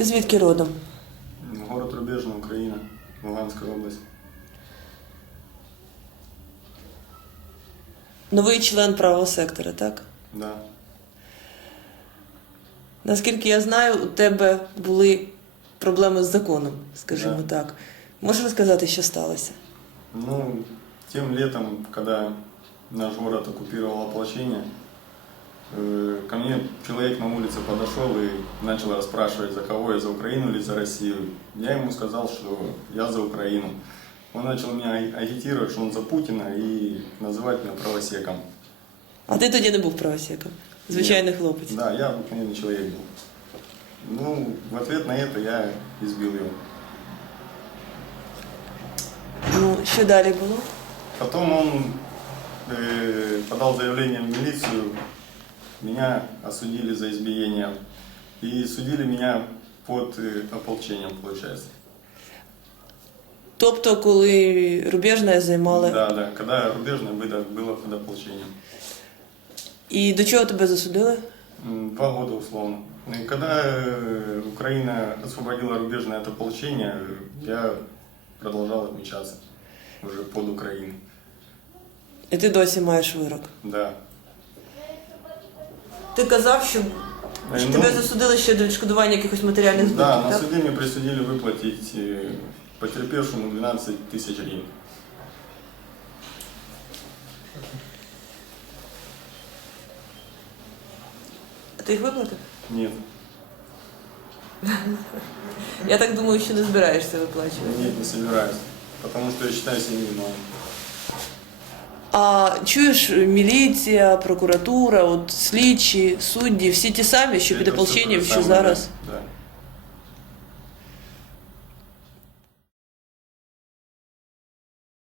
Ти звідки родом? Город Рубежный, Украина, Луганская область. Новий член правого сектора, так? Да. Наскільки я знаю, у тебе були проблеми з законом, скажімо Да. так. Можеш розказати, що сталося? Ну, тем летом, когда наш город оккупировало ополчение, э, ко мне человек на улице подошел и начал расспрашивать, за кого я, за Украину или за Россию. Я ему сказал, что я за Украину. Он начал меня аг- агитировать, что он за Путина и называть меня правосеком. А ти тоді не був правосеком? Звичайний хлопець. Да, я обыкновенный человек был. Ну, в ответ на это я избил его. Ну, що далі було? Потом он э, подал заявление в милицию, меня осудили за избиение и судили меня под э, ополчением, получается. Тобто, коли Рубежна займала. Да, да, когда рубежное было, было под ополчением. І до чого тебе засудили? М, Два года условно. И когда э, Украина освободила рубежное от ополчения, я продолжал отмечаться уже под Украиной. І ти досі маєш вирок. Да. Ти казав, що, що Ну, тебе засудили ще до відшкодування якихось матеріальних збитків, Да, на так? суде мне присудили выплатить э, потерпевшему 12 тысяч гривен. А ти їх виплатив? Нет, Я так думаю, що не збираєшся виплачувати. нет, не собираюсь. Потому что я считаю себя невиновным. А чуєш, міліція, прокуратура, от слідчі, судді, всі ті самі, що під Это всё то ополченням, же що самое, зараз. Да. да.